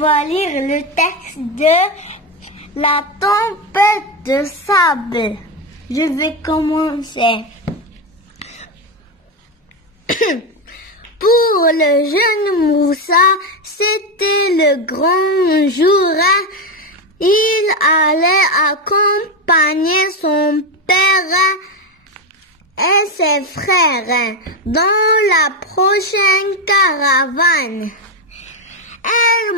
va lire le texte de La tempête de sable. Je vais commencer. Pour le jeune Moussa, c'était le grand jour. Il allait accompagner son père et ses frères dans la prochaine caravane. Elle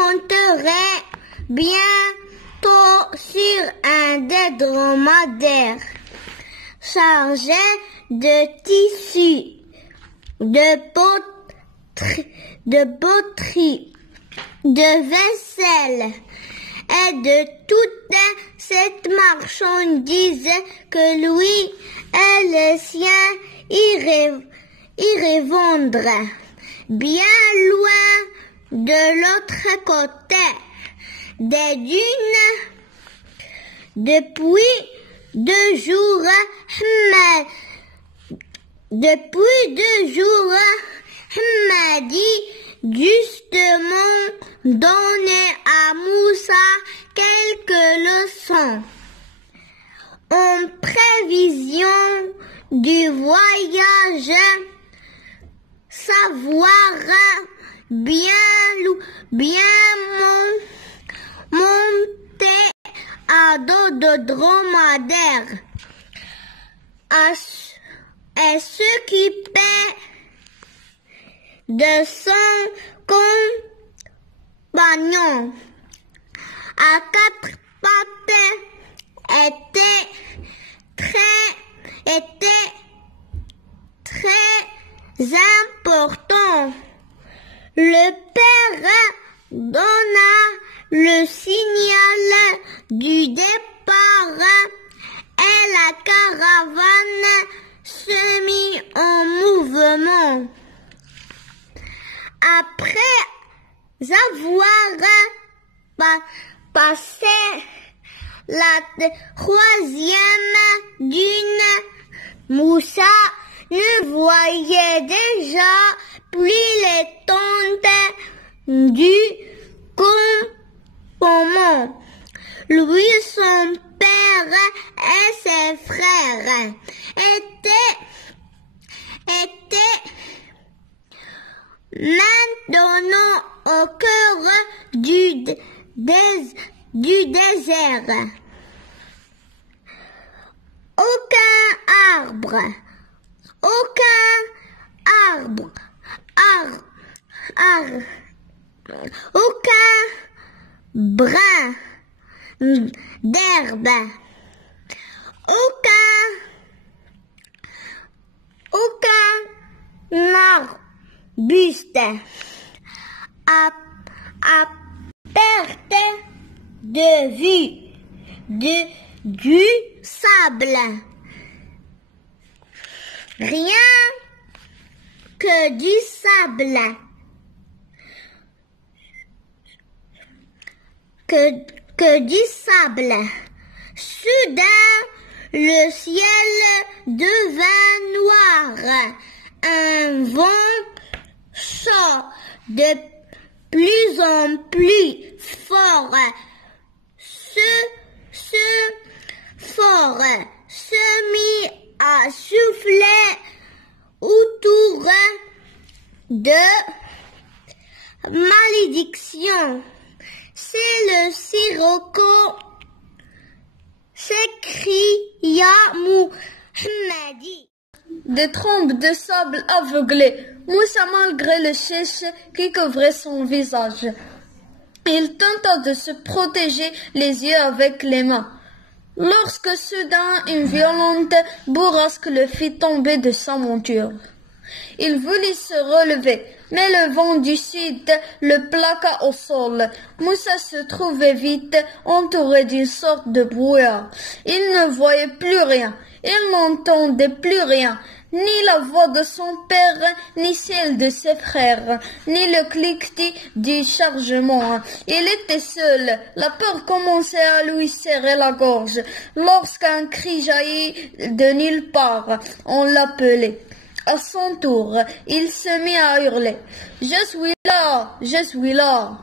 monterait bientôt sur un des dromadaires chargé de tissus, de poteries, de vaisselle et de toute cette marchandise que lui et les siens iraient vendre bien loin de l'autre côté des dunes. Depuis 2 jours, Hamadi justement donnait à Moussa quelques leçons en prévision du voyage, savoir bien monter à dos de dromadaire et s'occuper de son compagnon à 4 pattes était très important. Le père donna le signal du départ et la caravane se mit en mouvement. Après avoir passé la 3e dune, Moussa ne voyait déjà plus les tentes du campement. Lui, son père et ses frères étaient maintenant au cœur du désert. Aucun brin d'herbe, aucun arbuste à perte de vue du sable. Rien que du sable. Que du sable. Soudain, le ciel devint noir. Un vent chaud de plus en plus fort se mit à souffler autour de malédiction. C'est le sirocco, s'écria Mohamedi. Des trompes de sable aveuglées Moussa malgré le sèche qui couvrait son visage. Il tenta de se protéger les yeux avec les mains. Lorsque soudain une violente bourrasque le fit tomber de sa monture. Il voulut se relever, mais le vent du sud le plaqua au sol. Moussa se trouvait vite entouré d'une sorte de brouillard. Il ne voyait plus rien, il n'entendait plus rien, ni la voix de son père, ni celle de ses frères, ni le cliquetis du chargement. Il était seul, la peur commençait à lui serrer la gorge, lorsqu'un cri jaillit de nulle part. On l'appelait. À son tour, il se mit à hurler. Je suis là, je suis là.